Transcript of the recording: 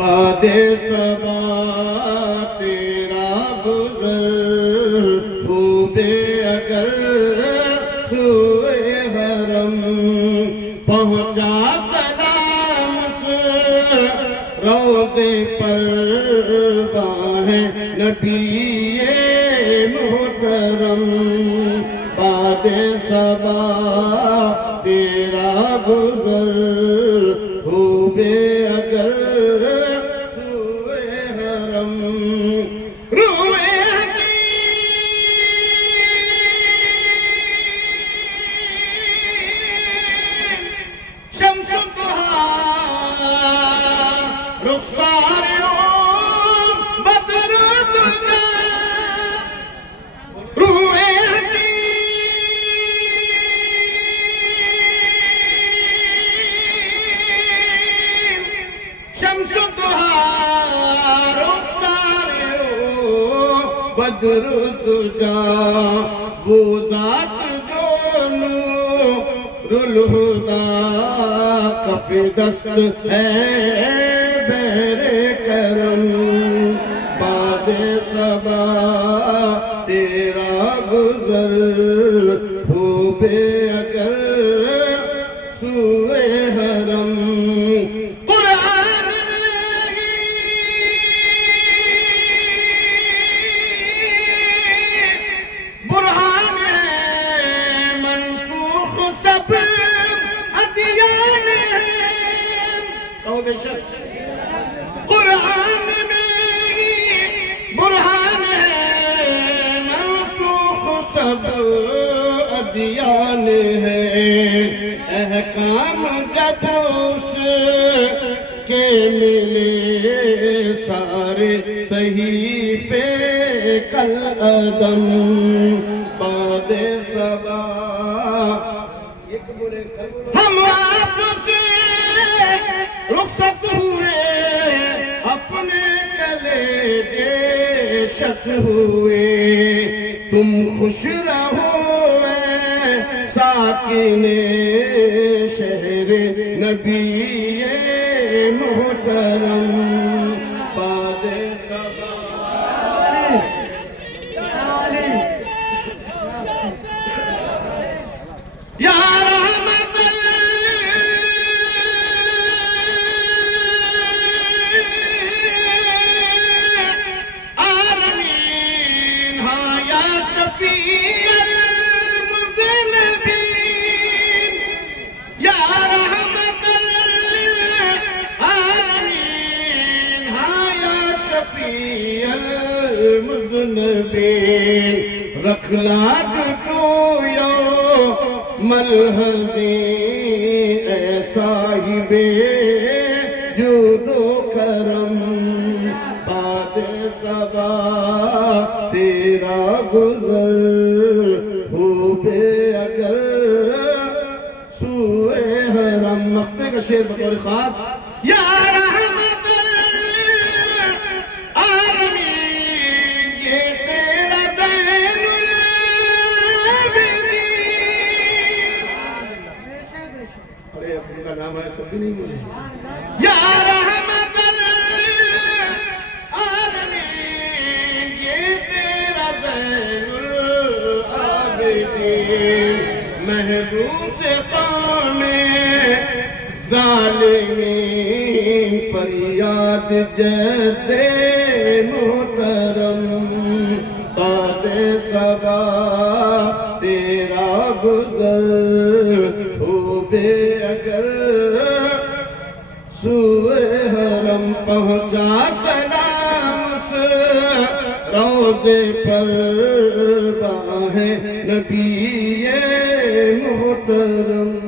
باد صبا تیرا گزر ہوئے اگر سوئے حرم پہنچا سلام روضے پر باہ نبی محترم باد صبا تیرا گزر ہوئے اگر سوئے حرم روئے شمس الضحا رخسار بدر دجا روئے شمس الضحا رخسار بدر دجا وہ ذات جو نور الہدا کف دست ہے بحر کرم باد صبا تیرا گزر ہوئے اگر سوئے حرم قرآن برہان منسوخ سب ادیان بے شک قرآن میں برہان ہے منسوخ سب ادیان ہے احکام جب اس کے ملے سارے صحیفے کل عدم باد صبا ہم آپ سے رخصت ہوئے اپنے کلے دے شک ہوئے تم خوش رہو ساکن شہر نبی محترم باد صبا یا رحمت العالمین ہاں یا شفیع المذنبین یا رحمت العالمین ہاں یا شفیع المذنبین رکھ لاگ تو ملحظی اے صاحب جود و کرم باد صبا تیرا گزر ہوئے اگر سوئے حرم مقطع کا شعر بطور خاص یا رحمت العالمین یہ تیرا دین کا نام ہے تو بھی نہیں بولے یا رحمت العالمین یہ تیرا زین العابدین محبوس قوم ظالمین فریاد جد محترم باد صبا تیرا گزر ہوئے اگر سوئے حرم پہنچا سلام روضے پر باہ نبی محترم